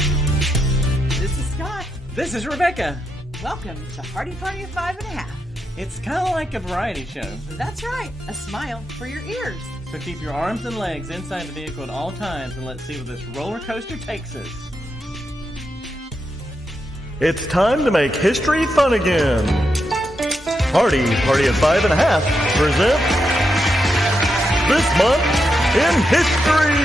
This is Scott. This is Rebecca. Welcome to Hardy Party of 5.5. It's kind of like a variety show. That's right, a smile for your ears. So keep your arms and legs inside the vehicle at all times and let's see where this roller coaster takes us. It's time to make history fun again. Hardy Party of 5.5 presents This Month in History.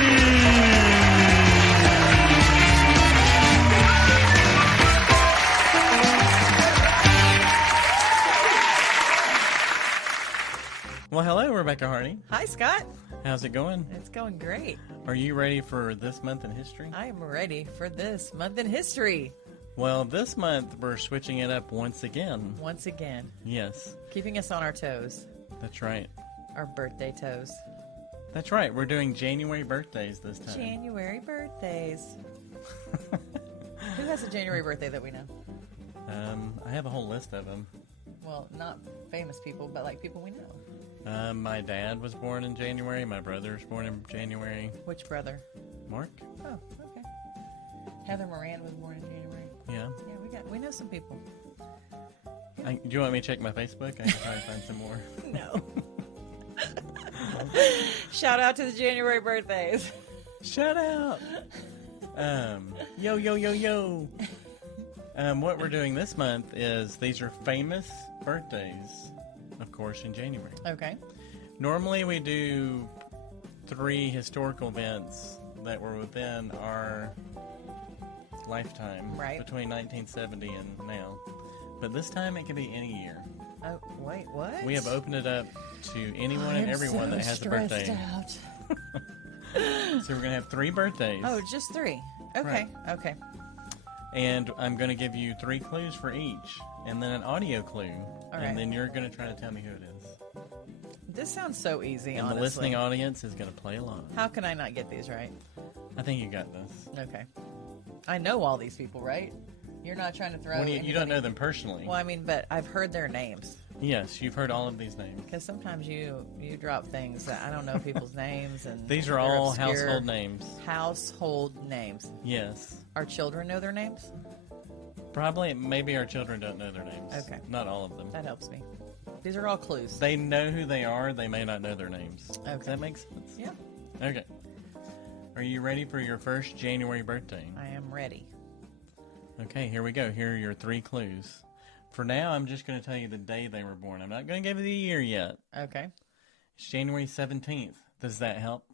Well, hello, Rebecca Hardy. Hi, Scott. How's it going? It's going great. Are you ready for This Month in History? I am ready for this month in history. Well, this month we're switching it up once again. Once again, Yes, keeping us on our toes, that's right. our birthday toes. That's right. We're doing January birthdays this time. January birthdays. Who has a January birthday that we know? I have a whole list of them. Well, not famous people, but like people we know. My dad was born in January. My brother was born in January. Which brother? Mark? Oh, okay. Heather Moran was born in January. Yeah. Yeah, we know some people. Do you want me to check my Facebook? I can probably find some more. No. Shout out to the January birthdays. Shout out. Yo. What we're doing this month is these are famous birthdays, of course, in January. Okay. Normally we do 3 historical events that were within our lifetime, Right. between 1970 and now. But this time it can be any year. Oh, wait, what? We have opened it up to anyone and everyone that has a birthday. Out. So we're going to have 3 birthdays. Oh, just 3. Okay, okay. And I'm going to give you 3 clues for each, and then an audio clue. right. And then you're going to try to tell me who it is. This sounds so easy, And honestly. the listening audience is going to play along. How can I not get these right? I think you got this. Okay. I know all these people, right? You're not trying to throw You don't know them personally. Well, I mean, but I've heard their names. Yes, you've heard all of these names. Because sometimes you drop things that I don't know people's names. And These are they're all obscure. household names. Household names. Yes. Our children know their names? Probably, maybe our children don't know their names. Okay. Not all of them. That helps me. These are all clues. They know who they are, they may not know their names. Okay. Does that make sense? Yeah. Okay. Are you ready for your first January birthday? I am ready. Okay, here we go. Here are your 3 clues. For now, I'm just going to tell you the day they were born. I'm not going to give you the year yet. Okay. It's January 17th. Does that help?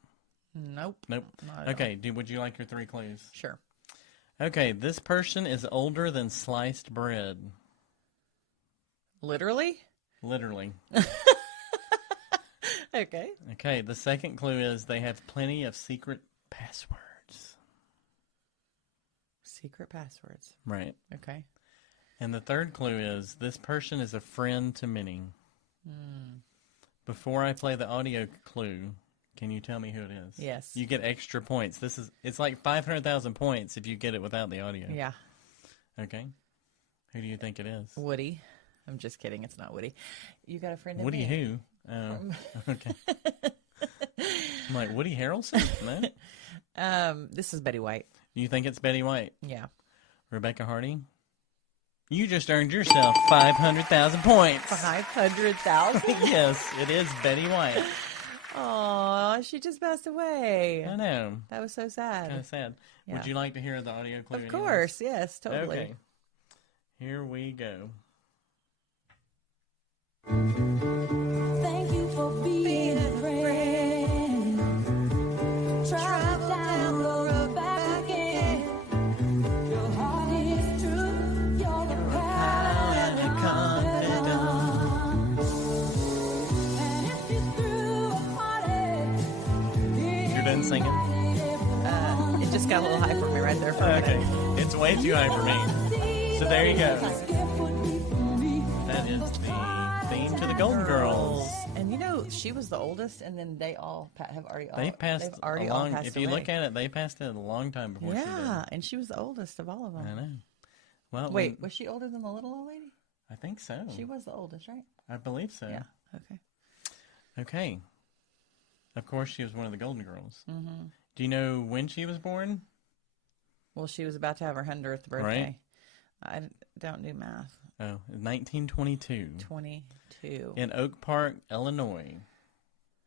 Nope. Nope. Not at Okay, would you like your 3 clues? all. Sure. Okay, this person is older than sliced bread. Literally? Literally. Okay. Okay, the second clue is they have plenty of secret passwords. Secret passwords. Right. Okay. And the third clue is this person is a friend to many. Before I play the audio clue, can you tell me who it is? Yes. You get extra points. It's like 500,000 points if you get it without the audio. Yeah. Okay. Who do you think it is? Woody. I'm just kidding. It's not Woody. You got a friend in Woody me. who? Oh, okay. I'm like, Woody Harrelson? No? This is Betty White. You think it's Betty White? Yeah. Rebecca Hardy? You just earned yourself 500,000 points. 500,000? Yes, it is Betty White. Aw, she just passed away. I know. That was so sad. Kind of sad. Yeah. Would you like to hear the audio clue? Of anyways? course, yes, totally. Okay. Here we go. Thank you for being a friend. Travel down the road back again. Your heart is true. You're the proud and the confidant. And if you threw a party, You're done singing? It just got a little high for me right there for a Okay. minute. It's way too high for me. So there you go. That is the theme to the Golden Girls. And you know, she was the oldest, and then they all have already all, They've passed they've already a all long. passed If you away. look at it, they passed it a long time before she Yeah, and she was the oldest of all of did. I them. know. Well, Wait, was she older than the little old lady? I think so. She was the oldest, right? I believe so. Yeah, Okay. Okay. Of course, she was one of the Golden Girls. Mm-hmm. Do you know when she was born? Well, she was about to have her 100th birthday. I don't do math. Oh, 1922. 22. In Oak Park, Illinois.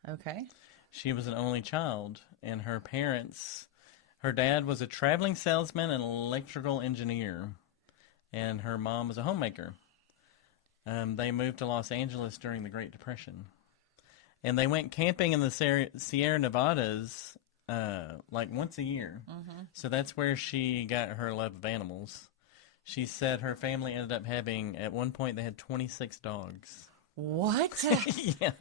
Okay. She was an only child, and her dad was a traveling salesman and electrical engineer, and her mom was a homemaker. They moved to Los Angeles during the Great Depression. And they went camping in the Sierra Nevadas like once a year. Mm-hmm. So that's where she got her love of animals. She said her family ended up having, at one point, they had 26 dogs. What? Yeah.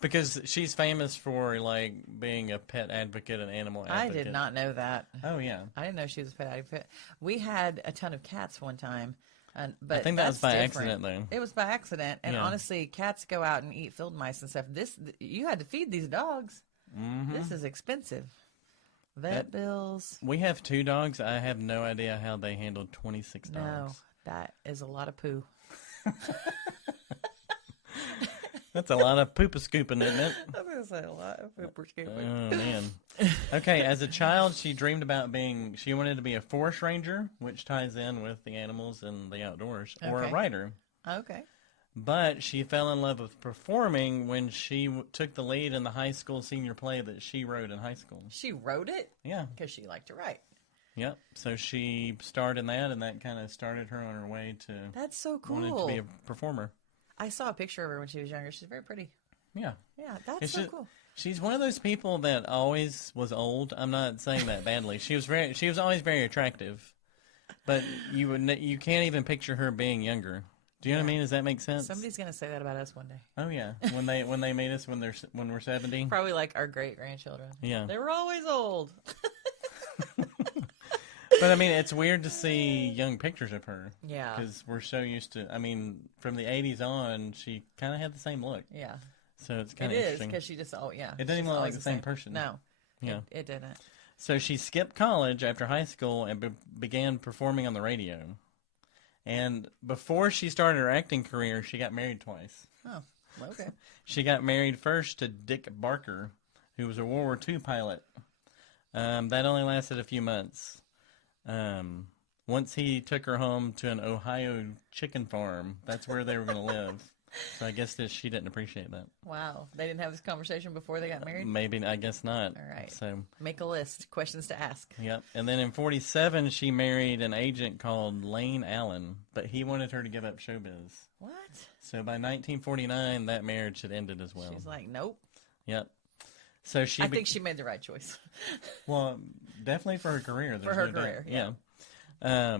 Because she's famous for, like, being a pet advocate and animal I advocate. did not know that. Oh, yeah. I didn't know she was a pet advocate. We had a ton of cats one time. But I think that was that's by different. accident, though. It was by accident. And Yeah. honestly, cats go out and eat field mice and stuff. You had to feed these dogs. Mm-hmm. This is expensive. Vet bills. We have 2 dogs. I have no idea how they handled 26 dogs. No, that is a lot of poo. That's a lot of poopa-scooping, isn't it? I was going to say a lot of pooper Oh, scooping. man. Okay, as a child, she dreamed about she wanted to be a forest ranger, which ties in with the animals and the outdoors, or a Okay. writer. Okay. But she fell in love with performing when she took the lead in the high school senior play that she wrote in high school. She wrote it Yeah, because she liked to write. yep. So she starred in that, and that kind of started her on her way to That's so wanting to cool. be a performer. I saw a picture of her when she was younger. She's very pretty. Yeah. Yeah, that's It's so just- cool. She's one of those people that always was old. I'm not saying that badly. She was always very attractive, but you can't even picture her being younger. Do you know what I mean? Does that make sense? Somebody's going to say that about us one day. Oh yeah, when they meet us when we're 70. Probably like our great grandchildren. Yeah. They were always old. But I mean, it's weird to see young pictures of her. Yeah. Because we're so used to. I mean, from the 80s on, she kind of had the same look. Yeah. So it's It kind of is interesting. because she just, yeah. It doesn't she's even look like always the same person. No. Yeah. It didn't. So she skipped college after high school and began performing on the radio. And before she started her acting career, she got married twice. Oh, okay. She got married first to Dick Barker, who was a World War II pilot. That only lasted a few months. Once he took her home to an Ohio chicken farm, that's where they were going to live. So I guess that she didn't appreciate that. Wow. They didn't have this conversation before they got married? Maybe, I guess not. All right. So, Make a list. Questions to ask. yep. And then in 47, she married an agent called Lane Allen, but he wanted her to give up showbiz. What? So by 1949, that marriage had ended as well. She's like, nope. Yep. So I think she made the right choice. well, definitely for her career. For there's her no doubt. career, yeah.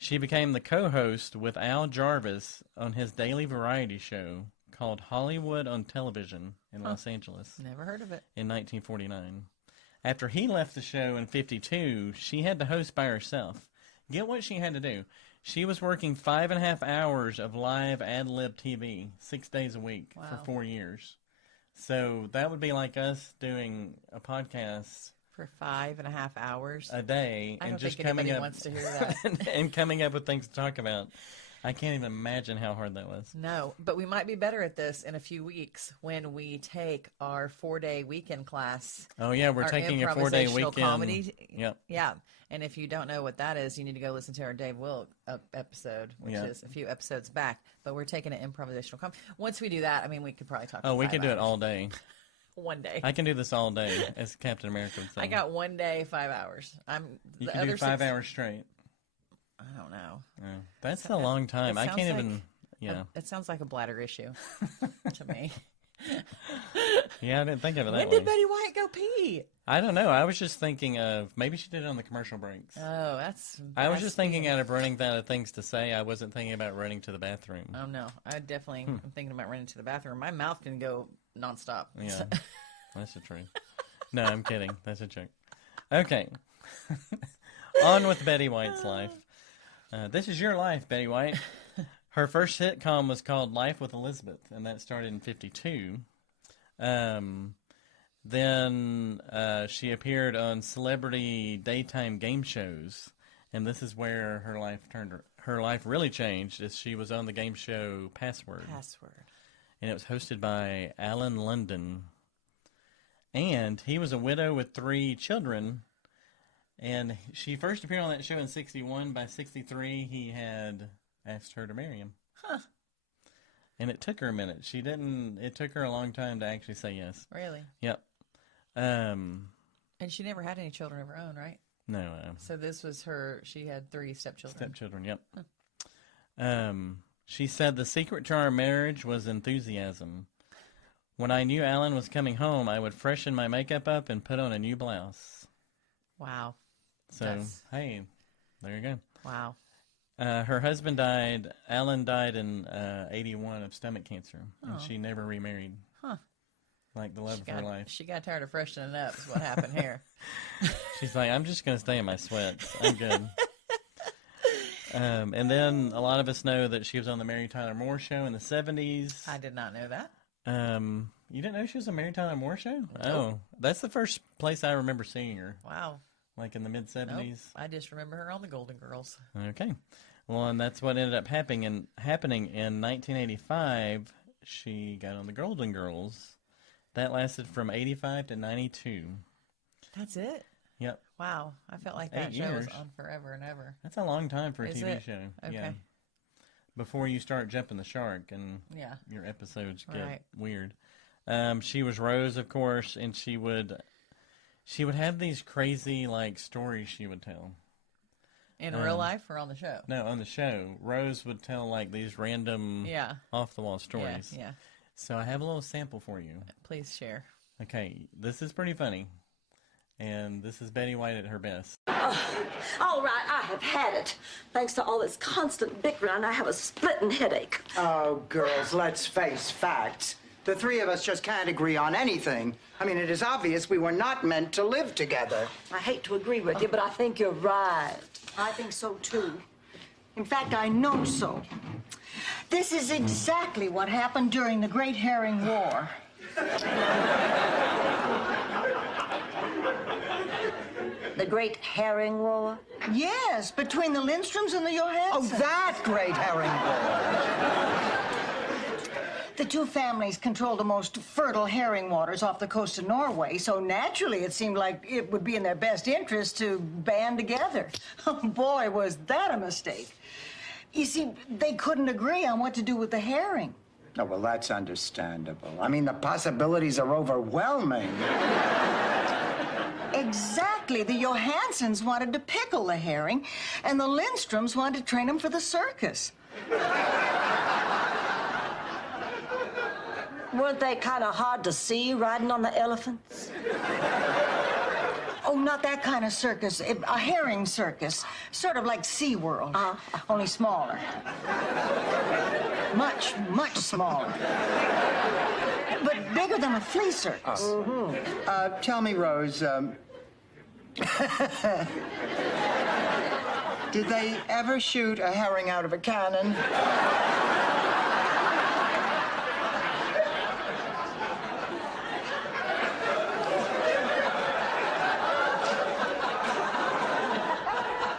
She became the co-host with Al Jarvis on his daily variety show called Hollywood on Television in Los Angeles Never heard of it. in 1949. After he left the show in 52, she had to host by herself. Get what she had to do. She was working 5.5 hours of live ad-lib TV 6 days a week for Wow. 4 years. So that would be like us doing a podcast For 5.5 hours. a day I and don't just think coming anybody up wants to hear that. and coming up with things to talk about. I can't even imagine how hard that was. No, but we might be better at this in a few weeks when we take our 4-day weekend class. Oh yeah, we're Our taking a 4-day improvisational weekend. comedy. Yep. Yeah. And if you don't know what that is, you need to go listen to our Dave Wilk episode, which Yeah. is a few episodes back. But we're taking an improvisational comedy. Once we do that, I mean, we could probably talk Oh, for we 5 could do it hours. all day. One day. I can do this all day, as Captain America would say. I got 1 day, 5 hours. You The can other do 5 6 hours straight. I don't know. Yeah. That's So- a long time. it I sounds can't like even. Yeah. It sounds like a bladder issue to me. Yeah, I didn't think of it that When way. did Betty White go pee? I don't know. I was just thinking of maybe she did it on the commercial breaks. Oh, that's. I was that's just thinking being- out of running out of things to say. I wasn't thinking about running to the bathroom. Oh no, I definitely Hmm. am thinking about running to the bathroom. My mouth can go nonstop. Yeah, that's the truth. No, I'm kidding. That's a joke. Okay. On with Betty White's life. This is your life, Betty White. Her first sitcom was called Life with Elizabeth, and that started in 52. Then she appeared on celebrity daytime game shows, and this is where her life really changed, as she was on the game show Password. Password. and it was hosted by Alan London. And he was a widow with 3 children. And she first appeared on that show in 61. By 63, he had asked her to marry him. Huh. And it took her a minute. It took her a long time to actually say yes. Really? Yep. And she never had any children of her own, right? No. So this was she had 3 stepchildren. Stepchildren, yep. She said the secret to our marriage was enthusiasm. When I knew Alan was coming home, I would freshen my makeup up and put on a new blouse. Wow. So, hey, there you go. Wow. Her husband died. Alan died in 81 of stomach cancer, and she never remarried. Huh. Like the love of her life. She got tired of freshening up is what happened here. She's like, I'm just going to stay in my sweats. I'm good. And then a lot of us know that she was on the Mary Tyler Moore Show in the 70s. I did not know that. You didn't know she was on Mary Tyler Moore Show? Oh, that's the first place I remember seeing her. Wow. Like in the mid-70s? Nope. I just remember her on the Golden Girls. Okay. Well, and that's what ended up happening in 1985. She got on the Golden Girls. That lasted from 85 to 92. That's it? Yep. Wow. I felt like that 8 show was years. on forever and ever. That's a long time for a Is TV it? show. Okay. Yeah. Before you start jumping the shark and Yeah. your episodes get Right. weird. She was Rose, of course, and she would have these crazy like stories she would tell. In real life or on the show? No, on the show, Rose would tell like these random Yeah. off the wall stories. Yeah. So I have a little sample for you. Please share. Okay, this is pretty funny. And this is Betty White at her best. All right, I have had it. Thanks to all this constant bickering, I have a splitting headache. Oh, girls, let's face facts. The 3 of us just can't agree on anything. I mean, it is obvious we were not meant to live together. I hate to agree with you, but I think you're right. I think so, too. In fact, I know so. This is exactly what happened during the Great Herring War. The Great Herring War? Yes, between the Lindstroms and the Johanssons. Oh, that Great Herring War. The 2 families control the most fertile herring waters off the coast of Norway, so naturally it seemed like it would be in their best interest to band together. Oh, boy, was that a mistake. You see, they couldn't agree on what to do with the herring. Oh, well, that's understandable. I mean, the possibilities are overwhelming. Exactly. The Johanssons wanted to pickle the herring, and the Lindstroms wanted to train him for the circus. Weren't they kind of hard to see riding on the elephants? Oh, not that kind of circus. A herring circus. Sort of like SeaWorld. Only smaller. Much, much smaller. But bigger than a flea circus. Tell me, Rose, did they ever shoot a herring out of a cannon?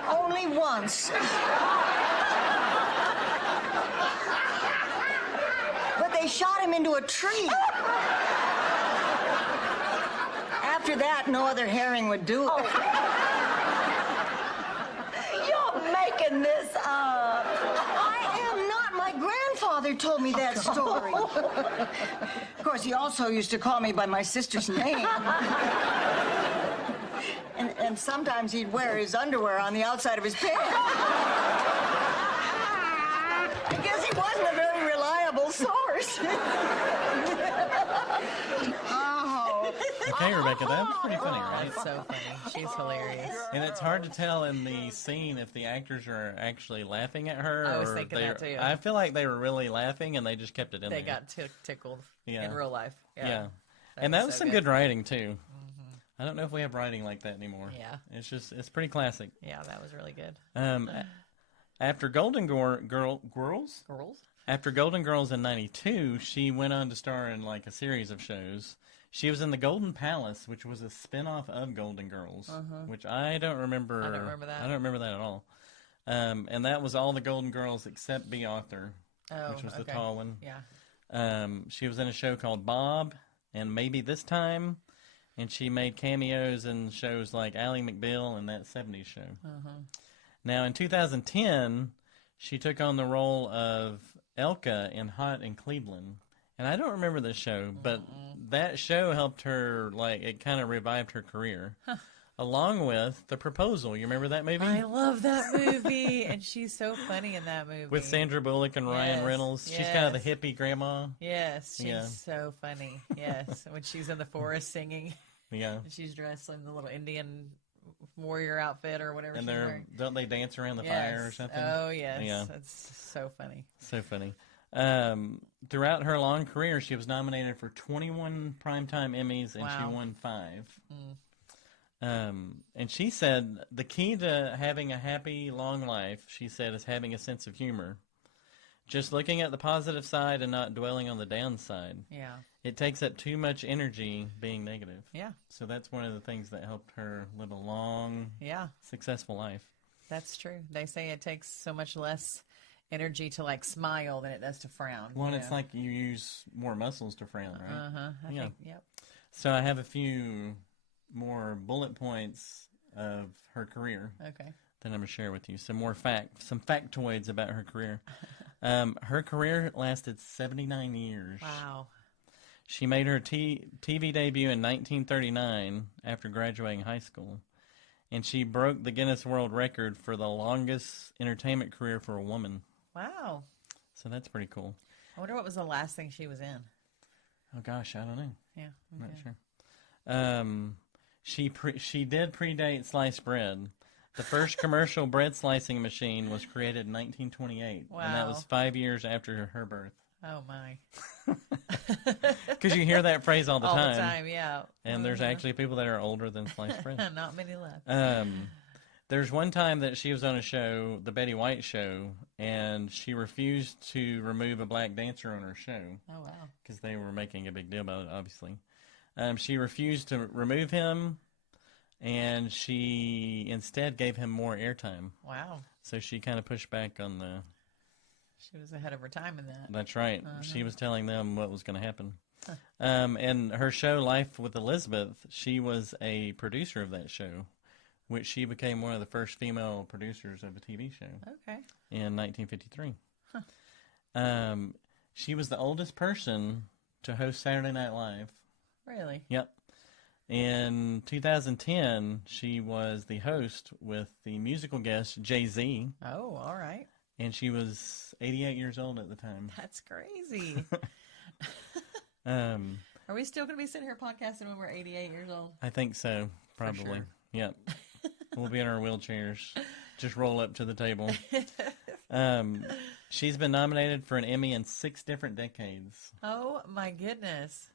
Only once. But they shot him into a tree. After that, no other herring would do it. You're making this up. I am not. My grandfather told me that story. Of course, he also used to call me by my sister's name. And sometimes he'd wear his underwear on the outside of his pants. I guess he wasn't a very reliable source. Oh. Okay, Rebecca, that was pretty funny, right? That's so funny. She's hilarious. And it's hard to tell in the scene if the actors are actually laughing at her. I was or thinking that too. I feel like they were really laughing and they just kept it in They there. got tickled Yeah. in real life. Yeah. That And was that was so some good. good writing, too. I don't know if we have writing like that anymore. Yeah. It's pretty classic. Yeah, that was really good. After Golden Girls? Girls? After Golden Girls in 92, she went on to star in like a series of shows. She was in The Golden Palace, which was a spin-off of Golden Girls, which I don't remember. I don't remember that. I don't remember that at all. And that was all the Golden Girls except B. Arthur, Oh, which was the okay. tall one. Yeah. She was in a show called Bob and Maybe This Time, and she made cameos in shows like Ally McBeal and That 70s Show. Now, in 2010, she took on the role of Elka in Hot in Cleveland. And I don't remember this show, but that show helped her, like, it kind of revived her career. Along with The Proposal. You remember that movie? I love that movie, and she's so funny in that movie. With Sandra Bullock and Ryan Yes, Reynolds. She's kind of the hippie grandma. Yes, she's Yeah. so funny. Yes, when she's in the forest singing, Yeah. and she's dressed in the little Indian warrior outfit or whatever And she's wearing. don't they dance around the fire or Yes. something? Oh, yes. Yeah. That's so funny. So funny. Throughout her long career, she was nominated for 21 Primetime Emmys, and she Wow. won 5. And she said the key to having a happy, long life, she said, is having a sense of humor. Just looking at the positive side and not dwelling on the downside. Yeah. It takes up too much energy being negative. Yeah. So that's one of the things that helped her live a long, Yeah. successful life. That's true. They say it takes so much less energy to like smile than it does to frown. Well, you it's know? like you use more muscles to frown, right? I Yeah. think, yep. So I have a few more bullet points of her career Okay. that I'm going to share with you. Some factoids about her career. Her career lasted 79 years. Wow. She made her TV debut in 1939 after graduating high school. And she broke the Guinness World Record for the longest entertainment career for a woman. Wow. So that's pretty cool. I wonder what was the last thing she was in. Oh, gosh, I don't know. Yeah. I'm not Okay. sure. She did predate sliced bread. The first commercial bread slicing machine was created in 1928, and that was Wow. 5 years after her birth. Oh my. Because you hear that phrase all the All time. the time, yeah. And there's actually people that are older than sliced bread. Not many left. There's one time that she was on a show, the Betty White show, and she refused to remove a black dancer on her show Oh wow. because they were making a big deal about it, obviously. She refused to remove him, and she instead gave him more airtime. Wow. So she kind of pushed back on the... She was ahead of her time in that. That's right. She was telling them what was going to happen. And her show, Life with Elizabeth, she was a producer of that show, which she became one of the first female producers of a TV show Okay. in 1953. She was the oldest person to host Saturday Night Live. Really? Yep. In 2010, she was the host with the musical guest Jay-Z, Oh, all right. and she was 88 years old at the time. That's crazy. Um, Are we still going to be sitting here podcasting when we're 88 years old? I think so, probably. sure. Yep. We'll be in our wheelchairs. Just roll up to the table. She's been nominated for an Emmy in 6 different decades. Oh my goodness.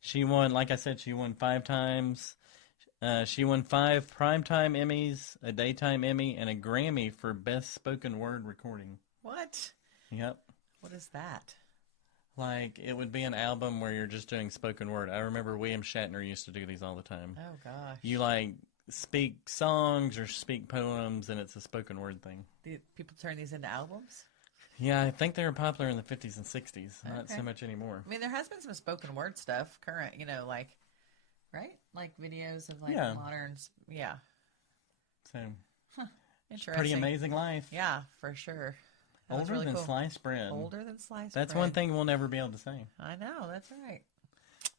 She won, like I said, she won 5 times. She won 5 Primetime Emmys, a Daytime Emmy, and a Grammy for Best Spoken Word Recording. What? Yep. What is that? Like, it would be an album where you're just doing spoken word. I remember William Shatner used to do these all the time. Oh gosh. You, like, speak songs or speak poems, and it's a spoken word thing. Do people turn these into albums? Yeah, I think they were popular in the 50s and 60s. Not so Okay. much anymore. I mean, there has been some spoken word stuff, current, like, right? Like videos of like Yeah. modern, yeah. So, Interesting. pretty amazing life. Yeah, for sure. That was Older really than cool. sliced bread. Older than sliced That's bread. one thing we'll never be able to say. I know, that's right.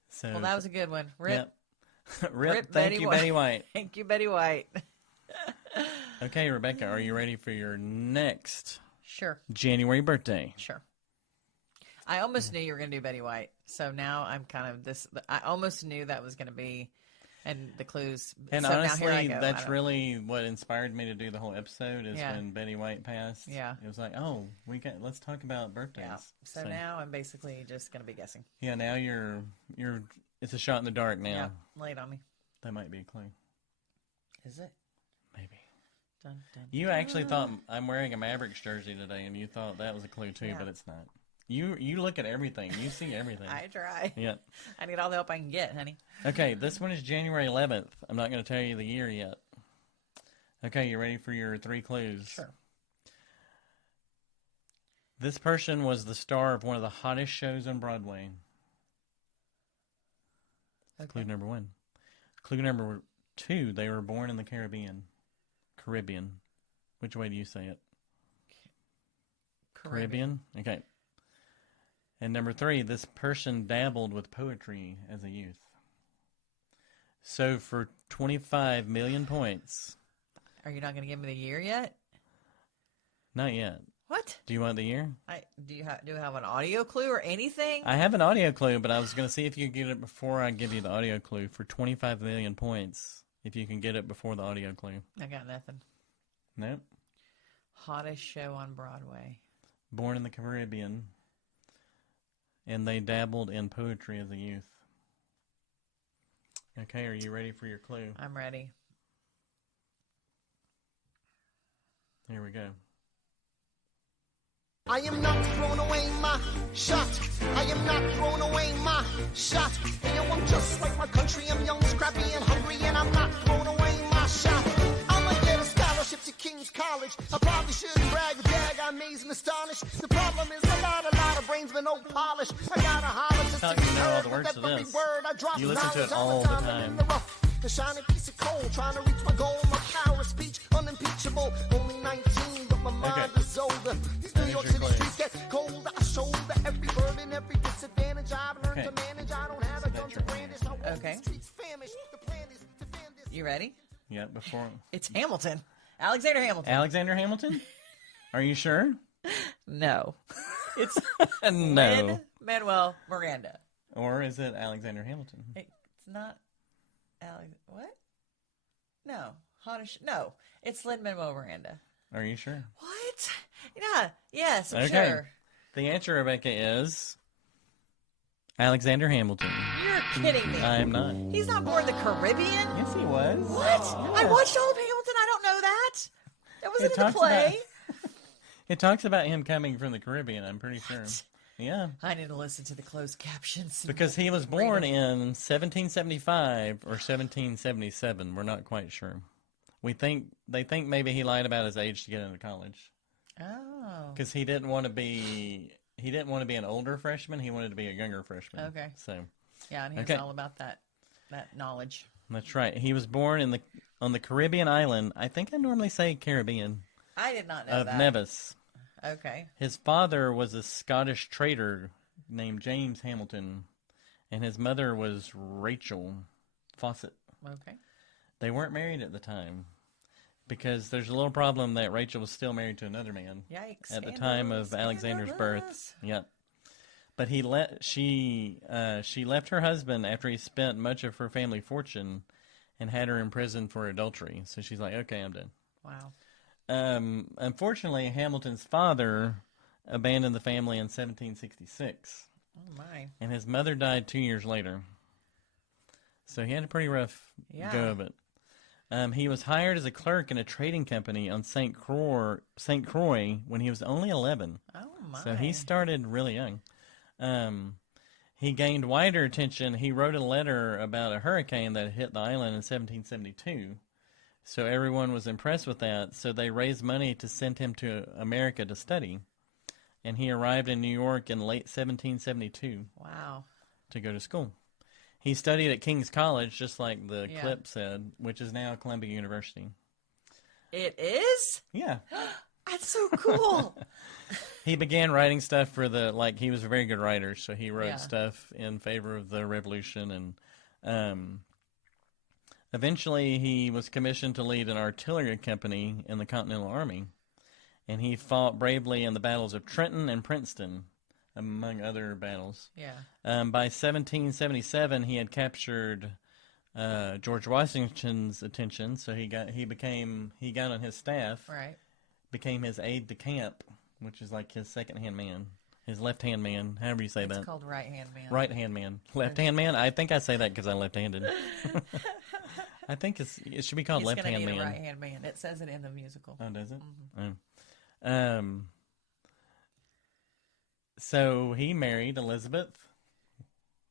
So, Well, that was a good one. Rip. Yep. Rip Thank Betty you, White. Betty White. Thank you, Betty White. Okay, Rebecca, are you ready for your next Sure, January birthday? sure. I almost knew you were going to do Betty White, so now I'm kind of this. I almost knew that was going to be, and the clues. And so honestly, now here I go. that's I don't- really what inspired me to do the whole episode is Yeah. when Betty White passed. Yeah. It was like, oh, let's talk about birthdays. Yeah. So now I'm basically just going to be guessing. Yeah, now it's a shot in the dark now. Yeah. Lay it on me. That might be a clue. Is it? Maybe. Dun, dun, You actually thought I'm wearing a Mavericks jersey today, and you thought that was a clue too, Yeah. but it's not. You look at everything. You see everything. I try. Yeah. I need all the help I can get, honey. Okay, this one is January 11th. I'm not going to tell you the year yet. Okay, you ready for your 3 clues? Sure. This person was the star of one of the hottest shows on Broadway. That's clue number 1. Clue number 2, they were born in the Caribbean. Which way do you say it? Caribbean? Okay. And number 3, this person dabbled with poetry as a youth. So for 25 million points. Are you not going to give me the year yet? Not yet. What? Do you want the year? Do you have an audio clue or anything? I have an audio clue, but I was going to see if you could get it before I give you the audio clue. For 25 million points, if you can get it before the audio clue. I got nothing. Nope. Hottest show on Broadway. Born in the Caribbean. And they dabbled in poetry as a youth. Okay, are you ready for your clue? I'm ready. Here we go. I am not throwing away my shot. I am not throwing away my shot. Hey, yo, I'm just like my country. I'm young, scrappy, and hungry, and I'm not throwing away my shot. I'ma get a scholarship to King's College. I probably shouldn't brag, but dag, I amaze and astonish. The problem is a lot of brains, but no polish. I gotta holler just Thought to be you know all heard the with words to every this. word I drop. You listen to it knowledge all the time. in the rough. The shining piece of coal, trying to reach my goal. My power of speech, unimpeachable. Only 19, but my mind is older. These New York City streets get cold. I shoulder every burden, every disadvantage I've learned to manage. I don't have a gun to brandish. I won't Okay. streets famish. The plan is to defend this. You ready? Yeah, before... It's Hamilton. Alexander Hamilton. Alexander Hamilton? Are you sure? No. It's No. Lin-Manuel Miranda. Or is it Alexander Hamilton? It's not what? No. Hottest. No. It's Lin-Manuel Miranda. Are you sure? What? Yeah. Yes, I'm Okay. sure. The answer, Rebecca, is Alexander Hamilton. You're kidding me. I am not. He's not born in the Caribbean. Yes, he was. What? I watched all of Hamilton. I don't know that. That wasn't in the talks play. It talks about him coming from the Caribbean, I'm pretty sure. Yeah. I need to listen to the closed captions. Because he was born in 1775 or 1777. We're not quite sure. They think maybe he lied about his age to get into college. Oh. Because he didn't want to be an older freshman. He wanted to be a younger freshman. Okay. So Yeah, and he was Okay. all about that knowledge. that's right. He was born on the Caribbean island. I think I normally say Caribbean I did not know of that. Nevis. Okay. His father was a Scottish trader named James Hamilton, and his mother was Rachel Fawcett. Okay. They weren't married at the time because there's a little problem that Rachel was still married to another man Yikes. at the time of Alexander's birth. Yep. But she left her husband after he spent much of her family fortune and had her in prison for adultery. So she's like, okay, I'm done. Wow. Unfortunately, Hamilton's father abandoned the family in 1766. Oh, my. And his mother died 2 years later. So he had a pretty rough go of it. He was hired as a clerk in a trading company on St. Croix when he was only 11. Oh, my. So he started really young. He gained wider attention. He wrote a letter about a hurricane that hit the island in 1772. So everyone was impressed with that. So they raised money to send him to America to study. And he arrived in New York in late 1772 Wow. to go to school. He studied at King's College, just like the Yeah. clip said, which is now Columbia University. It is? Yeah. That's so cool. He began writing stuff he was a very good writer, so he wrote Yeah. stuff in favor of the revolution, and eventually he was commissioned to lead an artillery company in the Continental Army, and he fought bravely in the battles of Trenton and Princeton, among other battles. Yeah. By 1777, he had captured George Washington's attention, so he got on his staff, Right. became his aide de camp, which is like his second-hand man, his left-hand man, however you say It's that. called right-hand man. Right-hand man. Left-hand man? I think I say that because I'm left-handed. I think it should be called He's left-hand gonna need man. a right-hand man. It says it in the musical. Oh, does it? Mm-hmm. Oh. So he married Elizabeth.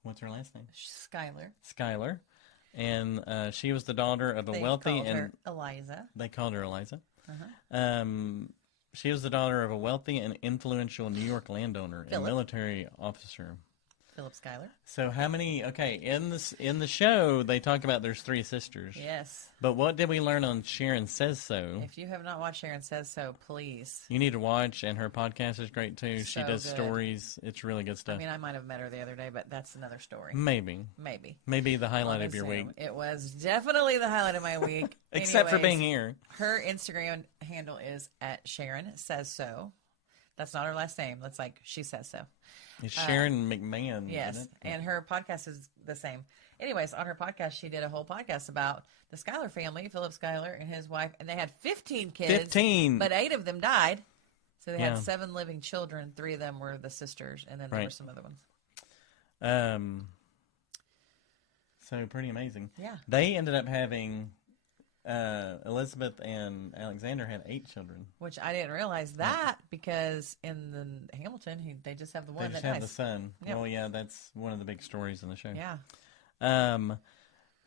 What's her last name? Schuyler. Schuyler. And she was the daughter of a They wealthy called and her Eliza. they called her Eliza. Uh-huh. She was the daughter of a wealthy and influential New York landowner and Philip. military officer. Philip Schuyler. So how many? Okay, in the show they talk about there's 3 sisters. Yes. But what did we learn on Sharon Says So? If you have not watched Sharon Says So, please. You need to watch, and her podcast is great too. She So does good. stories. It's really good stuff. I mean, I might have met her the other day, but that's another story. Maybe the highlight of your week, It was definitely the highlight of my week. except for being Anyways, here. Her Instagram handle is at Sharon Says So. That's not her last name. That's like she says so. It's Sharon McMahon. Yes, isn't it? and her podcast is the same. Anyways, on her podcast, she did a whole podcast about the Schuyler family, Philip Schuyler and his wife, and they had 15 kids. 15. But 8 of them died. So they Yeah. had 7 living children. 3 of them were the sisters, and then there were some other ones. So pretty amazing. Yeah. They ended up having Elizabeth and Alexander had 8 children. Which I didn't realize that because in the Hamilton, they just have the They one just that have the dies. son. Yep. Well, yeah, that's one of the big stories in the show. Yeah.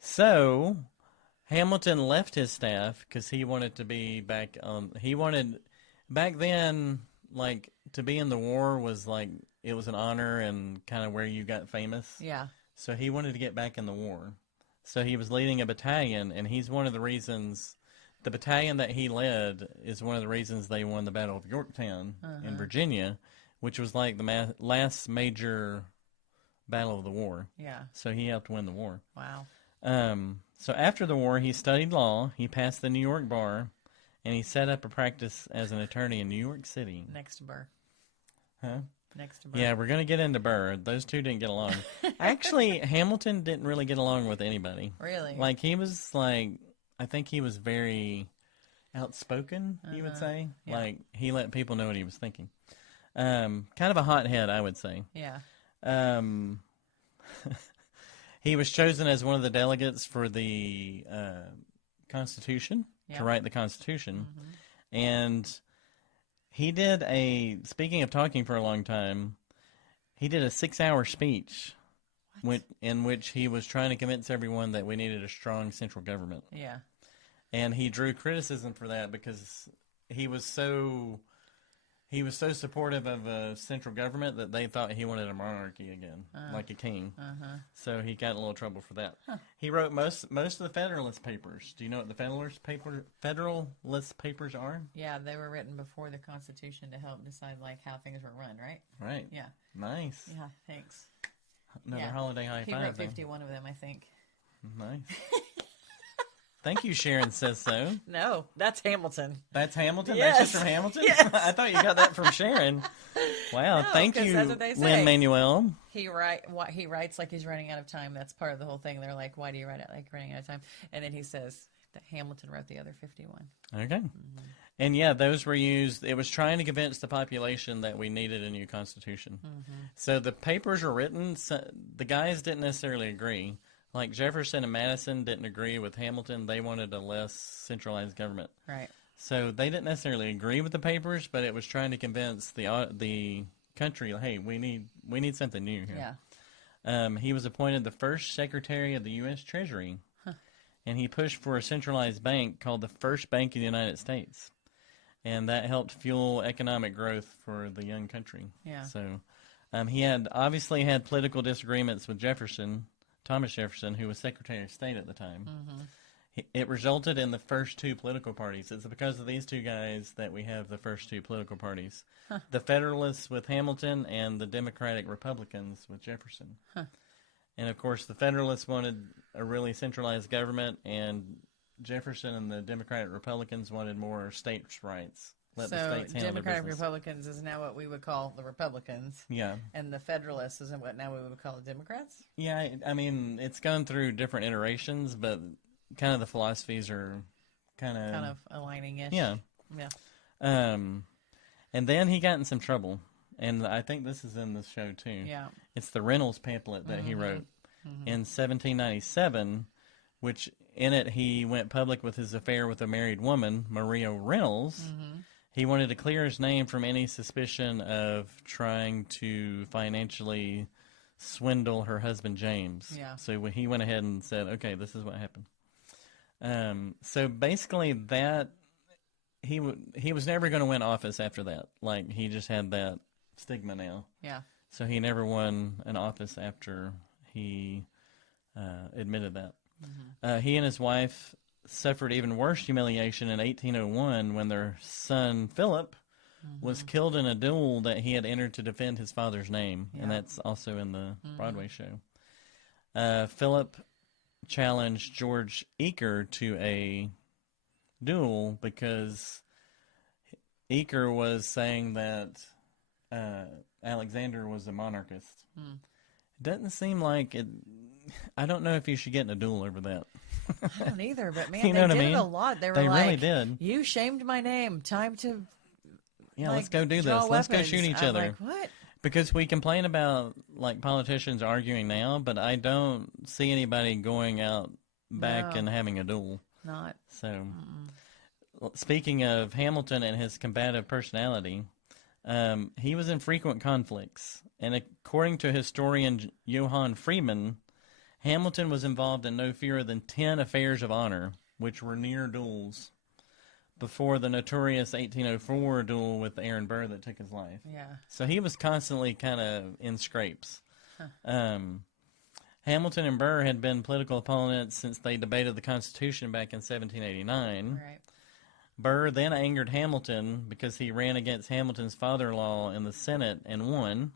So Hamilton left his staff because he wanted to be back on. He wanted back then, like, to be in the war was like it was an honor and kind of where you got famous. Yeah. So he wanted to get back in the war. So he was leading a battalion, and he's one of the reasons. The battalion that he led is one of the reasons they won the Battle of Yorktown in Virginia, which was like the last major battle of the war. Yeah. So he helped win the war. Wow. So after the war, he studied law. He passed the New York bar, and he set up a practice as an attorney in New York City. Next to Burr. Huh? Next to Burr. Yeah, we're going to get into Burr. Those two didn't get along. Actually, Hamilton didn't really get along with anybody. Really? Like, he was like, I think he was very outspoken, you would say. Yeah. Like, he let people know what he was thinking. Kind of a hothead, I would say. Yeah. He was chosen as one of the delegates for the Constitution, to write the Constitution. And he did speaking of talking for a long time, he did a 6-hour speech in which he was trying to convince everyone that we needed a strong central government. Yeah. And he drew criticism for that because he was so supportive of a central government that they thought he wanted a monarchy again, like a king. So he got in a little trouble for that. He wrote most of the Federalist Papers. Do you know what the Federalist Papers are? Yeah, they were written before the Constitution to help decide like how things were run, right? Right. Yeah. Nice. Yeah, thanks. Another Yeah. holiday high He five. wrote then. 51 of them, I think. Nice. Thank you, Sharon Says So. No, that's Hamilton. That's Hamilton? Yes. That's just from Hamilton? Yes. I thought you got that from Sharon. Wow, No, thank 'cause you, that's what they say. Lin-Manuel. He writes like he's running out of time. That's part of the whole thing. They're like, "Why do you write it like running out of time?" And then he says that Hamilton wrote the other 51. Okay. And yeah, those were used. It was trying to convince the population that we needed a new constitution. So the papers were written. So the guys didn't necessarily agree. Like Jefferson and Madison didn't agree with Hamilton. They wanted a less centralized government. Right. So they didn't necessarily agree with the papers, but it was trying to convince the country, hey, we need something new here. Yeah. He was appointed the first Secretary of the U.S. Treasury, and he pushed for a centralized bank called the First Bank of the United States, and that helped fuel economic growth for the young country. Yeah. So he obviously had political disagreements with Thomas Jefferson, who was Secretary of State at the time. It resulted in the first 2 political parties. It's because of these 2 guys that we have the first 2 political parties. The Federalists with Hamilton and the Democratic Republicans with Jefferson. And, of course, the Federalists wanted a really centralized government, and Jefferson and the Democratic Republicans wanted more states' rights. Let the So states handle their Democratic business. Republicans is now what we would call the Republicans, Yeah. and the Federalists is what now we would call the Democrats. Yeah, I mean, it's gone through different iterations, but kind of the philosophies are kind Kind of aligning-ish. Yeah. Yeah. And then he got in some trouble, and I think this is in the show too. Yeah. It's the Reynolds pamphlet that he wrote in 1797, which in it he went public with his affair with a married woman, Maria Reynolds. He wanted to clear his name from any suspicion of trying to financially swindle her husband, James. Yeah. So he went ahead and said, okay, this is what happened. So basically that he was never going to win office after that. Like, he just had that stigma now. Yeah. So he never won an office after he admitted that. He and his wife suffered even worse humiliation in 1801 when their son Philip was killed in a duel that he had entered to defend his father's name, and that's also in the Broadway show. Philip challenged George Eaker to a duel because Eaker was saying that Alexander was a monarchist. It doesn't seem like it. I don't know if you should get in a duel over that. I don't either, but man, You know they what I did mean? it a lot. They were They like, really did. "You shamed my name. Time to Yeah, like, let's go do draw this. Let's go weapons." shoot each I'm other. Like, what? Because we complain about like politicians arguing now, but I don't see anybody going out back No. and having a duel. Not. So, speaking of Hamilton and his combative personality, he was in frequent conflicts, and according to historian Johann Friedman, Hamilton was involved in no fewer than 10 affairs of honor, which were near duels, before the notorious 1804 duel with Aaron Burr that took his life. Yeah. So he was constantly kind of in scrapes. Hamilton and Burr had been political opponents since they debated the Constitution back in 1789. Right. Burr then angered Hamilton because he ran against Hamilton's father-in-law in the Senate and won.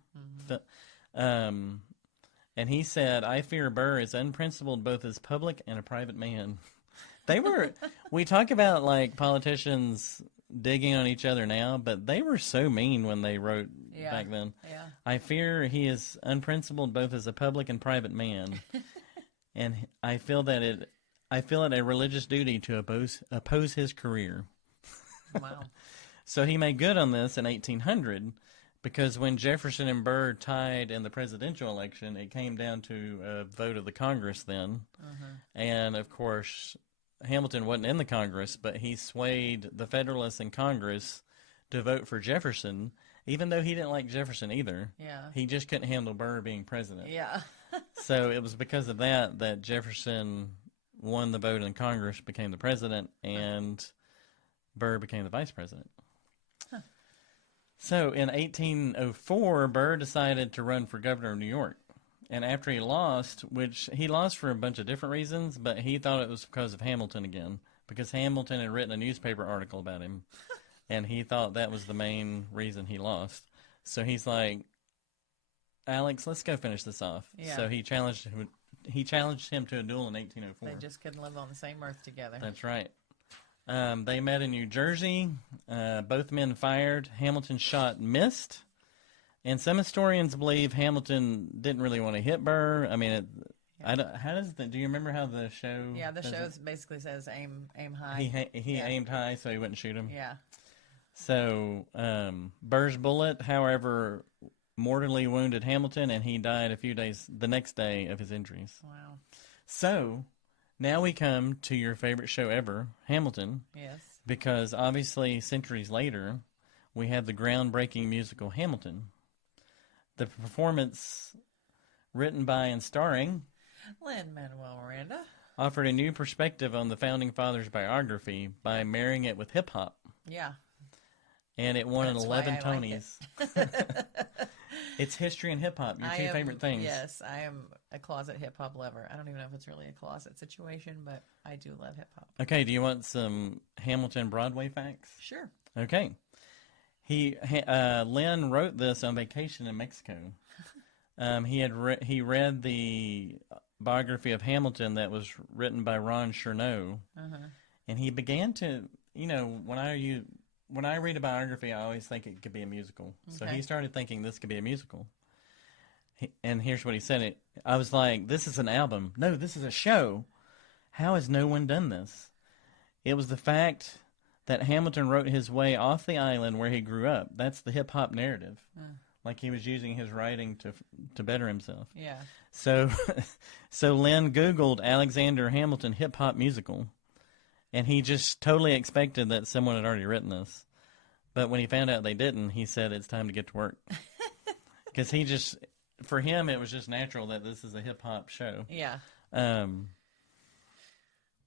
And he said, "I fear Burr is unprincipled both as public and a private man." They were, we talk about like politicians digging on each other now, but they were so mean when they wrote back then. Yeah. "I fear he is unprincipled both as a public and private man, and I feel it a religious duty to oppose his career." Wow. So he made good on this in 1800, because when Jefferson and Burr tied in the presidential election, it came down to a vote of the Congress then. And, of course, Hamilton wasn't in the Congress, but he swayed the Federalists in Congress to vote for Jefferson, even though he didn't like Jefferson either. Yeah. He just couldn't handle Burr being president. Yeah. So it was because of that Jefferson won the vote in Congress, became the president, and Burr became the vice president. So in 1804, Burr decided to run for governor of New York. And after he lost, which he lost for a bunch of different reasons, but he thought it was because of Hamilton again, because Hamilton had written a newspaper article about him, and he thought that was the main reason he lost. So he's like, "Alex, let's go finish this off." Yeah. So he challenged him to a duel in 1804. They just couldn't live on the same earth together. That's right. They met in New Jersey. Both men fired. Hamilton's shot missed. And some historians believe Hamilton didn't really want to hit Burr. I mean, do you remember how the show? Yeah, the does show it? basically says aim high. He aimed high so he wouldn't shoot him. Yeah. So Burr's bullet, however, mortally wounded Hamilton, and he died the next day of his injuries. Wow. So now we come to your favorite show ever, Hamilton. Yes. Because obviously, centuries later, we have the groundbreaking musical Hamilton. The performance, written by and starring Lin-Manuel Miranda. offered a new perspective on the Founding Fathers' biography by marrying it with hip-hop. Yeah. And it won That's why 11 I like Tonys. It's history and hip-hop, your two favorite things. Yes, I am a closet hip-hop lover. I don't even know if it's really a closet situation, but I do love hip-hop. Okay, do you want some Hamilton Broadway facts? Sure. Okay. Lynn wrote this on vacation in Mexico. He read the biography of Hamilton that was written by Ron Chernow, and he began to, when I read a biography, I always think it could be a musical. So he started thinking this could be a musical. And here's what he said. I was like, "This is an album. No, this is a show. How has no one done this?" It was the fact that Hamilton wrote his way off the island where he grew up. That's the hip-hop narrative. Like he was using his writing to better himself. Yeah. So Lynn Googled Alexander Hamilton hip-hop musical, and he just totally expected that someone had already written this. But when he found out they didn't, he said it's time to get to work. Because for him, it was just natural that this is a hip-hop show. Yeah.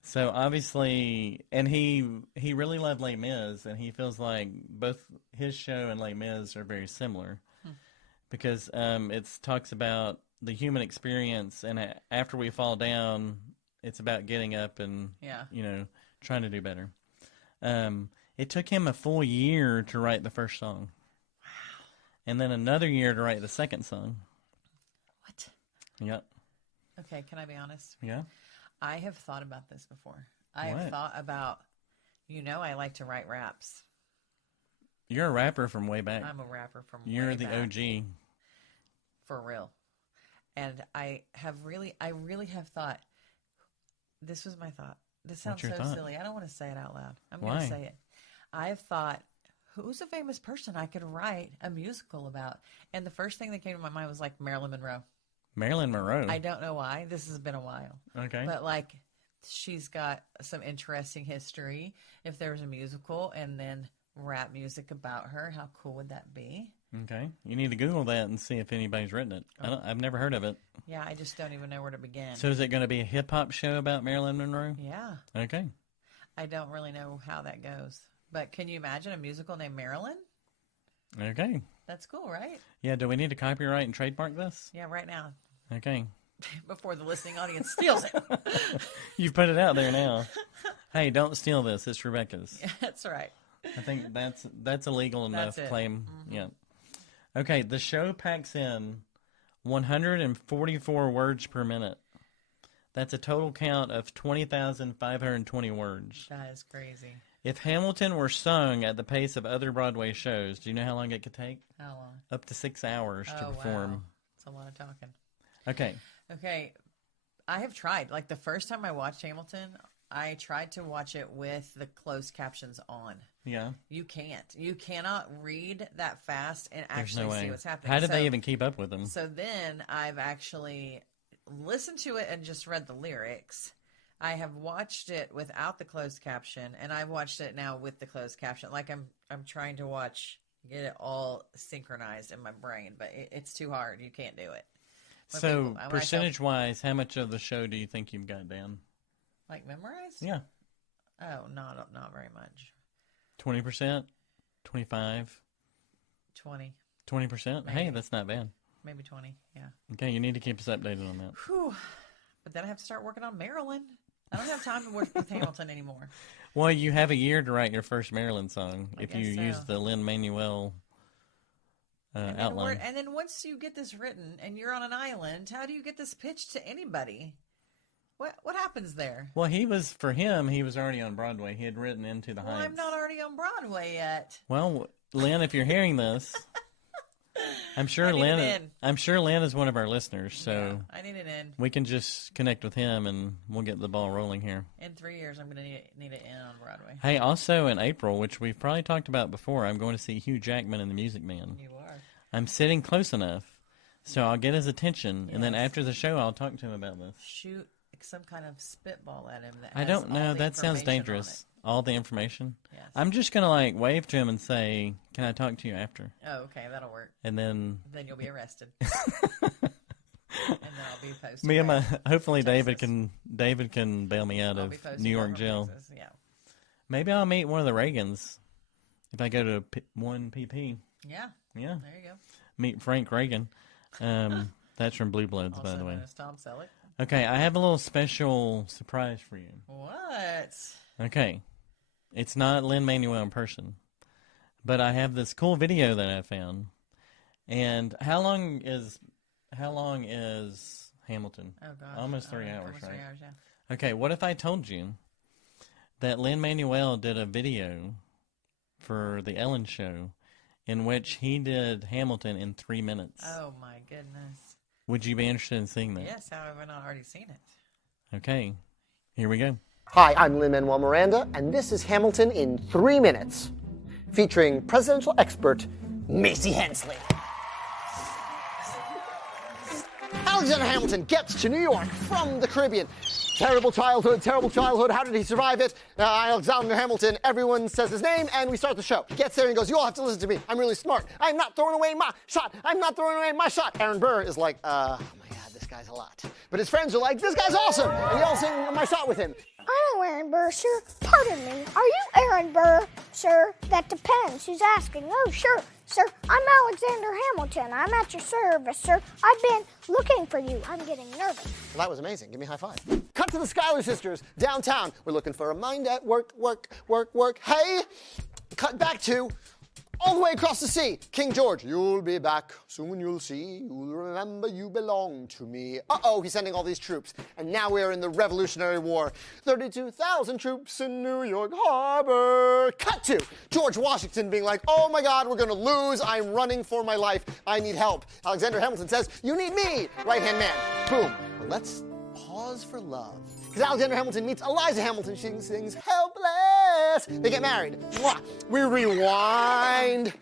So obviously, and he really loved Les Mis, and he feels like both his show and Les Mis are very similar because it talks about the human experience, and after we fall down, it's about getting up and trying to do better. It took him a full year to write the first song. Wow. And then another year to write the second song. What? Yep. Okay, can I be honest? Yeah. I have thought about this before. I have thought about, I like to write raps. You're a rapper from way back. I'm a rapper from You're way the back. OG. For real. And I really have thought, this was my thought. This sounds so silly. I don't want to say it out loud. I'm going to say it. I have thought, who's a famous person I could write a musical about? And the first thing that came to my mind was like Marilyn Monroe. Marilyn Monroe. I don't know why. This has been a while. Okay. But like, she's got some interesting history. If there was a musical and then rap music about her, how cool would that be? Okay. You need to Google that and see if anybody's written it. I've never heard of it. Yeah, I just don't even know where to begin. So is it going to be a hip-hop show about Marilyn Monroe? Yeah. Okay. I don't really know how that goes. But can you imagine a musical named Marilyn? Okay. That's cool, right? Yeah, do we need to copyright and trademark this? Yeah, right now. Okay. Before the listening audience steals it. You've put it out there now. Hey, don't steal this. It's Rebecca's. Yeah, that's right. I think that's a legal enough claim. Mm-hmm. Yeah. Okay, the show packs in 144 words per minute. That's a total count of 20,520 words. That is crazy. If Hamilton were sung at the pace of other Broadway shows, do you know how long it could take? How long? Up to 6 hours to perform. Wow. That's a lot of talking. Okay. I have tried. Like the first time I watched Hamilton, I tried to watch it with the closed captions on. Yeah. You can't. You cannot read that fast and There's actually no way. see what's happening. How did they even keep up with them? So then I've actually listened to it and just read the lyrics. I have watched it without the closed caption, and I've watched it now with the closed caption. Like I'm trying to get it all synchronized in my brain, but it's too hard. You can't do it. So percentage-wise, how much of the show do you think you've got down? Like memorized? Yeah. Oh, not very much. 20%? 25? 20. 20%? Hey, that's not bad. Maybe 20, yeah. Okay, you need to keep us updated on that. Whew. But then I have to start working on Marilyn. I don't have time to work with Hamilton anymore. Well, you have a year to write your first Marilyn song if you use the Lin-Manuel outline. And then once you get this written and you're on an island, how do you get this pitched to anybody? What happens there? Well, he was already on Broadway. He had written Into the Heights. I'm not already on Broadway yet. Well, Lynn, if you're hearing this, I'm sure Lynn is one of our listeners, so yeah, I need it in. We can just connect with him and we'll get the ball rolling here. In 3 years, I'm going to need it in on Broadway. Hey, also in April, which we've probably talked about before, I'm going to see Hugh Jackman in The Music Man. You are. I'm sitting close enough, so I'll get his attention, and then after the show, I'll talk to him about this. Shoot some kind of spitball at him. I don't know. That sounds dangerous. All the information? Yes. I'm just going to wave to him and say, can I talk to you after? Oh, okay. That'll work. And then you'll be arrested. And then I'll be posted. Me and hopefully David can bail me out of New York jail. Texas. Yeah. Maybe I'll meet one of the Reagans if I go to 1PP. Yeah. Yeah. There you go. Meet Frank Reagan. That's from Blue Bloods, by the way. Also known as Tom Selleck. Okay, I have a little special surprise for you. What? Okay. It's not Lin-Manuel in person, but I have this cool video that I found. And how long is Hamilton? Oh, gosh. Almost 3 hours, almost right? 3 hours, yeah. Okay, what if I told you that Lin-Manuel did a video for The Ellen Show in which he did Hamilton in 3 minutes? Oh, my goodness. Would you be interested in seeing that? Yes, how have I not already seen it? Okay, here we go. Hi, I'm Lin-Manuel Miranda, and this is Hamilton in 3 minutes, featuring presidential expert Macy Hensley. Alexander Hamilton gets to New York from the Caribbean. Terrible childhood. How did he survive it? Alexander Hamilton, everyone says his name, and we start the show. He gets there and goes, you all have to listen to me. I'm really smart. I'm not throwing away my shot. I'm not throwing away my shot. Aaron Burr is like, oh my God, this this guy's a lot. But his friends are like, this guy's awesome! And they all sing my shot with him. I know Aaron Burr, sir. Pardon me. Are you Aaron Burr, sir? That depends. Who's asking? Oh, sure, sir. I'm Alexander Hamilton. I'm at your service, sir. I've been looking for you. I'm getting nervous. Well, that was amazing. Give me a high five. Cut to the Schuyler sisters downtown. We're looking for a mind at work. Hey! Cut back to all the way across the sea. King George, you'll be back. Soon you'll see. You'll remember you belong to me. Uh-oh, he's sending all these troops. And now we're in the Revolutionary War. 32,000 troops in New York Harbor. Cut to George Washington being like, oh my God, we're going to lose. I'm running for my life. I need help. Alexander Hamilton says, you need me. Right-hand man. Boom. But let's pause for love. Because Alexander Hamilton meets Eliza Hamilton. She sings Helpless. They get married. Mwah. We rewind.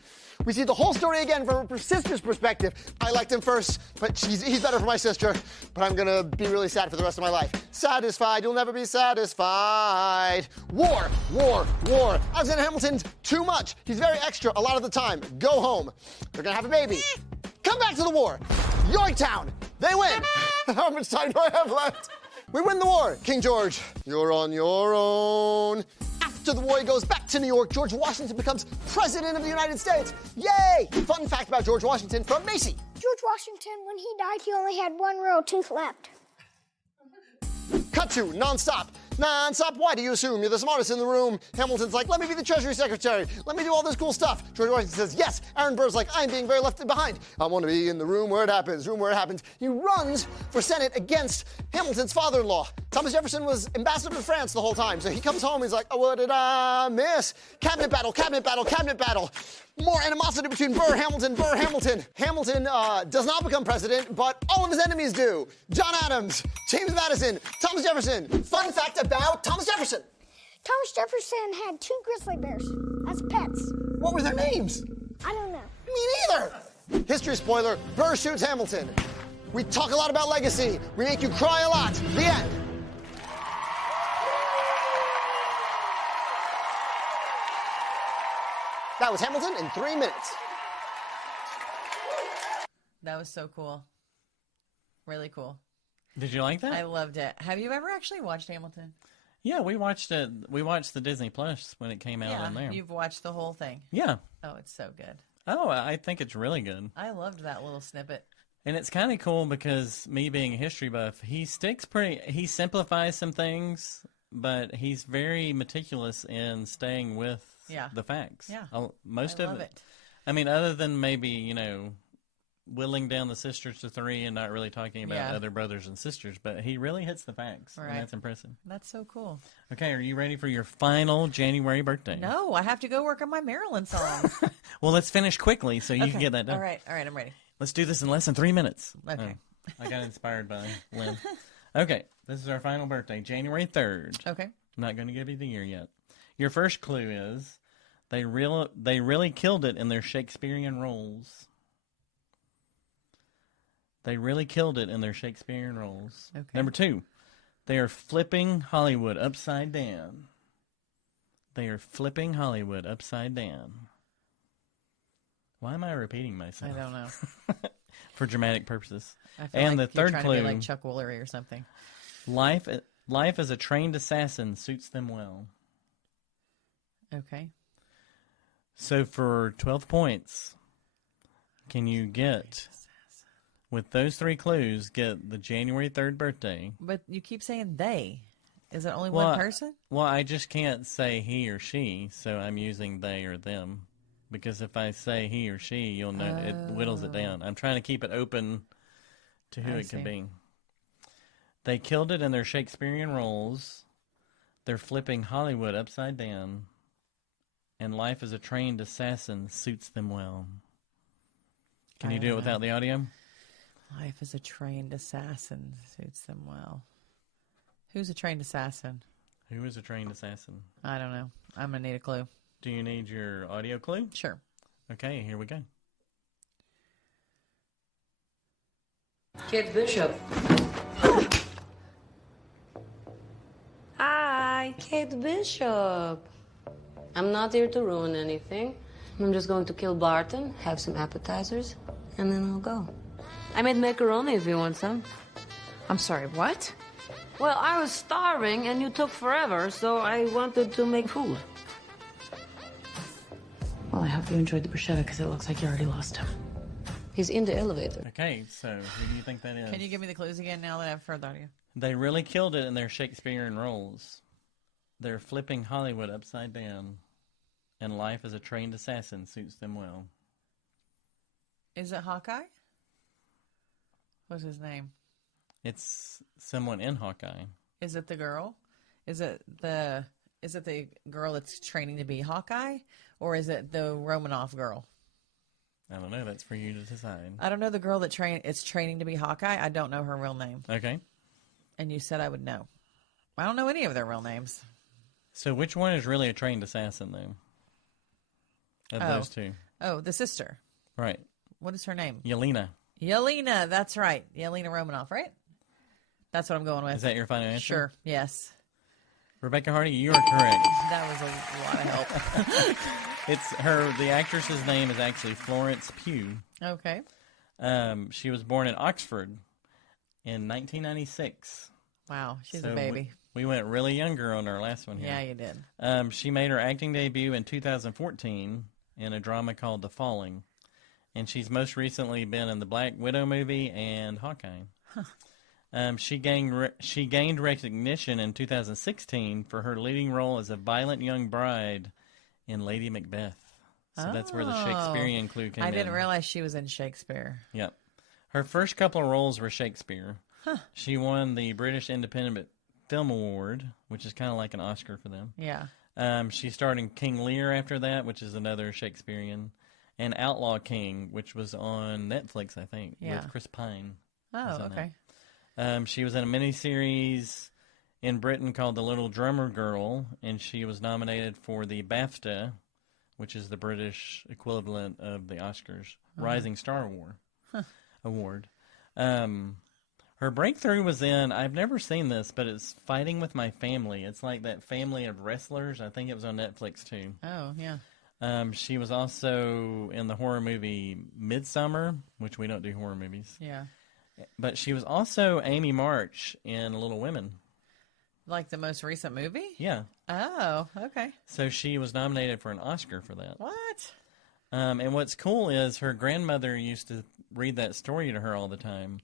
We see the whole story again from her sister's perspective. I liked him first, but he's better for my sister. But I'm going to be really sad for the rest of my life. Satisfied, you'll never be satisfied. War. Alexander Hamilton's too much. He's very extra a lot of the time. Go home. They're going to have a baby. Come back to the war. Yorktown. They win. How much time do I have left? We win the war. King George, you're on your own. After the war, he goes back to New York. George Washington becomes president of the United States. Yay! Fun fact about George Washington from Macy. George Washington, when he died, he only had one row of tooth left. Cut to nonstop. Nonstop, why do you assume you're the smartest in the room? Hamilton's like, let me be the Treasury Secretary. Let me do all this cool stuff. George Washington says, yes. Aaron Burr's like, I'm being very left behind. I want to be in the room where it happens, He runs for Senate against Hamilton's father-in-law. Thomas Jefferson was ambassador to France the whole time. So he comes home, he's like, oh, what did I miss? Cabinet battle. More animosity between Burr, Hamilton. Hamilton does not become president, but all of his enemies do. John Adams, James Madison, Thomas Jefferson. Fun fact about Thomas Jefferson. Thomas Jefferson had 2 grizzly bears as pets. What were their names? I don't know. Me neither. History spoiler, Burr shoots Hamilton. We talk a lot about legacy. We make you cry a lot. The end. That was Hamilton in 3 minutes. That was so cool. Really cool. Did you like that? I loved it. Have you ever actually watched Hamilton? Yeah, we watched it. We watched the Disney Plus when it came out on there. You've watched the whole thing. Yeah. Oh, it's so good. Oh, I think it's really good. I loved that little snippet. And it's kind of cool because me being a history buff, he simplifies some things, but he's very meticulous in staying with the facts. Yeah. Most I of love it. I mean, other than maybe, whittling down the sisters to 3 and not really talking about other brothers and sisters, but he really hits the facts. Right. And that's impressive. That's so cool. Okay, are you ready for your final January birthday? No, I have to go work on my Maryland song. Well, let's finish quickly so you can get that done. All right, I'm ready. Let's do this in less than 3 minutes. Okay. Oh, I got inspired by Lynn. Okay, this is our final birthday, January 3rd. Okay. I'm not going to give you the year yet. Your first clue is they really killed it in their Shakespearean roles. They really killed it in their Shakespearean roles. Okay. Number 2, they are flipping Hollywood upside down. They are flipping Hollywood upside down. Why am I repeating myself? I don't know. For dramatic purposes. I feel and like the third you're trying clue, to be like Chuck Woolery or something. Life as a trained assassin suits them well. Okay. So for 12 points, can you get, with those 3 clues, get the January 3rd birthday? But you keep saying they. Is it only one person? Well, I just can't say he or she, so I'm using they or them. Because if I say he or she, you'll know it whittles it down. I'm trying to keep it open to who it could be. They killed it in their Shakespearean roles. They're flipping Hollywood upside down. And life as a trained assassin suits them well. Can you do it without the audio? Life as a trained assassin suits them well. Who's a trained assassin? Who is a trained assassin? I don't know. I'm going to need a clue. Do you need your audio clue? Sure. Okay, here we go. Kate Bishop. Hi, Kate Bishop. I'm not here to ruin anything. I'm just going to kill Barton, have some appetizers, and then I'll go. I made macaroni if you want some. I'm sorry, what? Well, I was starving and you took forever, so I wanted to make food. Well, I hope you enjoyed the bruschetta because it looks like you already lost him. He's in the elevator. Okay, so who do you think that is? Can you give me the clues again now that I've heard the audio? They really killed it in their Shakespearean roles. They're flipping Hollywood upside down, and life as a trained assassin suits them well. Is it Hawkeye? What's his name? It's someone in Hawkeye. Is it the girl? Is it the girl that's training to be Hawkeye, or is it the Romanoff girl? I don't know. That's for you to decide. I don't know the girl that it's training to be Hawkeye. I don't know her real name. Okay. And you said I would know. I don't know any of their real names. So which one is really a trained assassin, though? Of those two. Oh, the sister. Right. What is her name? Yelena. Yelena, that's right. Yelena Romanoff, right? That's what I'm going with. Is that your final answer? Sure, yes. Rebecca Hardy, you are correct. That was a lot of help. The actress's name is actually Florence Pugh. Okay. She was born in Oxford in 1996. Wow, she's a baby. We went really younger on our last one here. Yeah, you did. She made her acting debut in 2014 in a drama called The Falling. And she's most recently been in the Black Widow movie and Hawkeye. Huh. She gained recognition in 2016 for her leading role as a violent young bride in Lady Macbeth. So that's where the Shakespearean clue came in. I didn't realize she was in Shakespeare. Yep. Her first couple of roles were Shakespeare. Huh. She won the British Independent Film Award, which is kind of like an Oscar for them. Yeah. She starred in King Lear after that, which is another Shakespearean, and Outlaw King, which was on Netflix, I think, with Chris Pine. Oh, okay. She was in a miniseries in Britain called The Little Drummer Girl, and she was nominated for the BAFTA, which is the British equivalent of the Oscars, Rising Star Award. Her breakthrough was in, I've never seen this, but it's Fighting with My Family. It's like that family of wrestlers. I think it was on Netflix, too. Oh, yeah. She was also in the horror movie Midsommar, which we don't do horror movies. Yeah. But she was also Amy March in Little Women. Like the most recent movie? Yeah. Oh, okay. So she was nominated for an Oscar for that. What? And what's cool is her grandmother used to read that story to her all the time.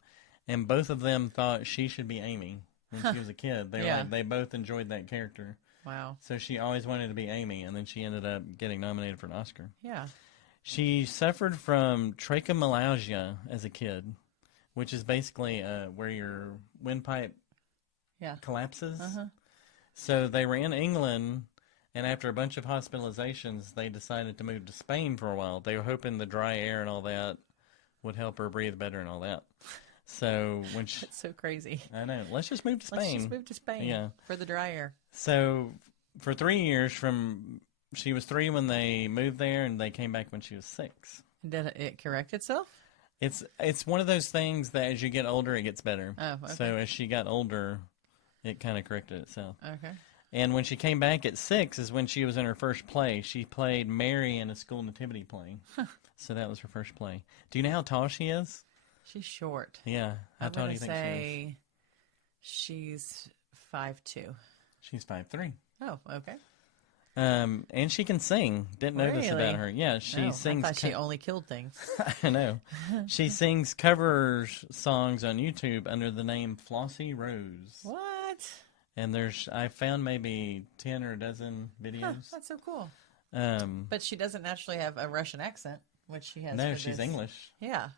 And both of them thought she should be Amy when she was a kid. They both enjoyed that character. Wow. So she always wanted to be Amy, and then she ended up getting nominated for an Oscar. Yeah. She suffered from trichomalacia as a kid, which is basically where your windpipe collapses. Uh-huh. So they were in England, and after a bunch of hospitalizations, they decided to move to Spain for a while. They were hoping the dry air and all that would help her breathe better and all that. So when That's so crazy. I know. Let's just move to Spain. Let's just move to Spain. Yeah. For the dry air. So for 3 years, she was 3 when they moved there, and they came back when she was 6. Did it correct itself? It's one of those things that as you get older, it gets better. Oh, okay. So as she got older, it kind of corrected itself. Okay. And when she came back at 6 is when she was in her first play. She played Mary in a school nativity play. So that was her first play. Do you know how tall she is? She's short. Yeah. How tall do you think she is? She's 5'2". She's 5'3". Oh, okay. And she can sing. Didn't know this about Really? her. Yeah, she sings. I thought she only killed things. I know. She sings cover songs on YouTube under the name Flossie Rose. What? And I found maybe 10 or a dozen videos. Huh, that's so cool. But she doesn't naturally have a Russian accent, which she has. No, for she's this. English. Yeah.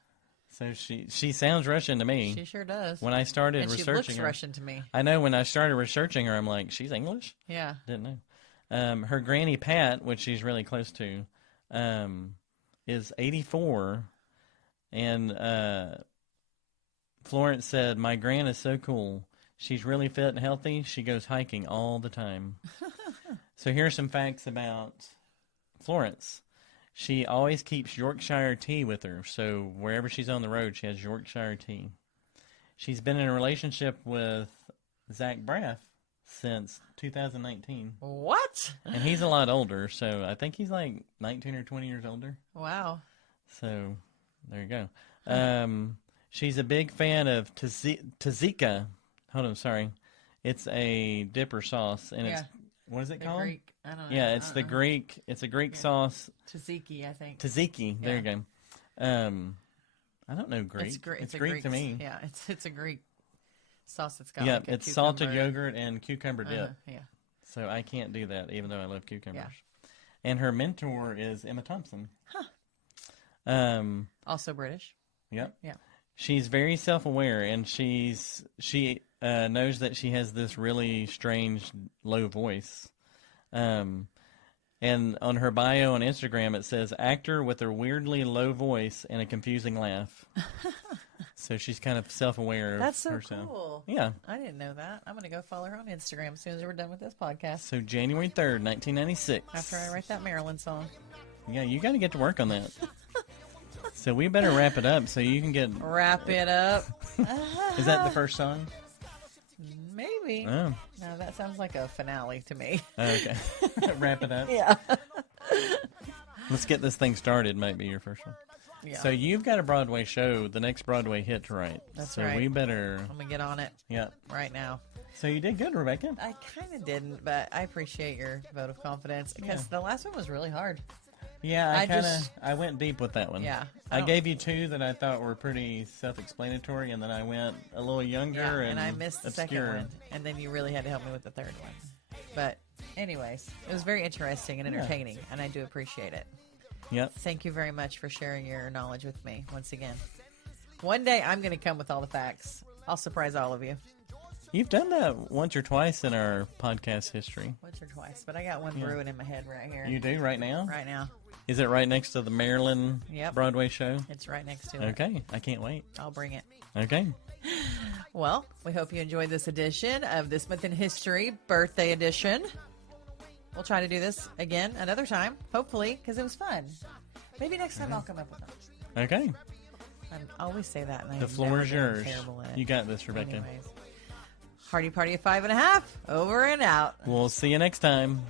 So she sounds Russian to me. She sure does. When I started and researching she looks her, Russian to me. I know. When I started researching her, I'm like, she's English? Yeah. Didn't know. Her granny Pat, which she's really close to, is 84. And Florence said, "My gran is so cool. She's really fit and healthy. She goes hiking all the time." So here's some facts about Florence. She always keeps Yorkshire tea with her. So wherever she's on the road, she has Yorkshire tea. She's been in a relationship with Zach Braff since 2019. What? And he's a lot older, so I think he's like 19 or 20 years older. Wow. So there you go. She's a big fan of tzatziki. Hold on, sorry. It's a dipper sauce, and it's what is it called? Greek. I don't know. Yeah, it's the Greek. It's a Greek sauce. Tzatziki, I think. Tzatziki. There you go. I don't know Greek. It's Greek to me. Yeah, it's a Greek sauce that's got. Yeah, like it's salted yogurt and cucumber dip. Yeah. So I can't do that, even though I love cucumbers. Yeah. And her mentor is Emma Thompson. Huh. Also British. Yep. Yeah. She's very self-aware, and she knows that she has this really strange low voice. And on her bio on Instagram, it says actor with a weirdly low voice and a confusing laugh. So she's kind of self-aware That's so of herself. Cool. Yeah. I didn't know that. I'm going to go follow her on Instagram as soon as we're done with this podcast. So January 3rd, 1996. After I write that Marilyn song. Yeah, you got to get to work on that. So we better wrap it up so you can get... Wrap it up. Is that the first song? Maybe. Oh. No, that sounds like a finale to me. Okay. Wrap it up? Yeah. Let's get this thing started, might be your first one. Yeah. So you've got a Broadway show, the next Broadway hit to write. That's so right. We better... I'm going to get on it. Yeah. Right now. So you did good, Rebecca. I kind of didn't, but I appreciate your vote of confidence because the last one was really hard. Yeah, I went deep with that one. Yeah. I gave you two that I thought were pretty self-explanatory, and then I went a little younger and I missed the second one, and then you really had to help me with the third one. But anyways, it was very interesting and entertaining, and I do appreciate it. Yep. Thank you very much for sharing your knowledge with me once again. One day I'm going to come with all the facts. I'll surprise all of you. You've done that once or twice in our podcast history. Once or twice, but I got one brewing in my head right here. You do right now? Right now. Is it right next to the Maryland Broadway show? It's right next to it. Okay, I can't wait. I'll bring it. Okay. Well, we hope you enjoyed this edition of This Month in History, birthday edition. We'll try to do this again another time, hopefully, because it was fun. Maybe next time I'll come up with them. Okay. I always say that. And The floor is yours. You got this, Rebecca. Anyways. Hearty Party of 5.5, over and out. We'll see you next time.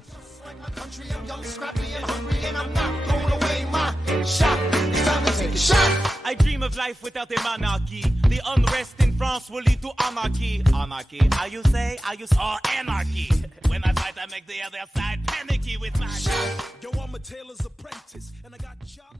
My country, I'm young, scrappy, and hungry, and I'm not throwing away my shot. It's time to take a shot. I dream of life without a monarchy. The unrest in France will lead to anarchy. Anarchy, how you say? Anarchy. When I fight, I make the other side panicky with my shot. Yo, I'm a tailor's apprentice, and I got y'all.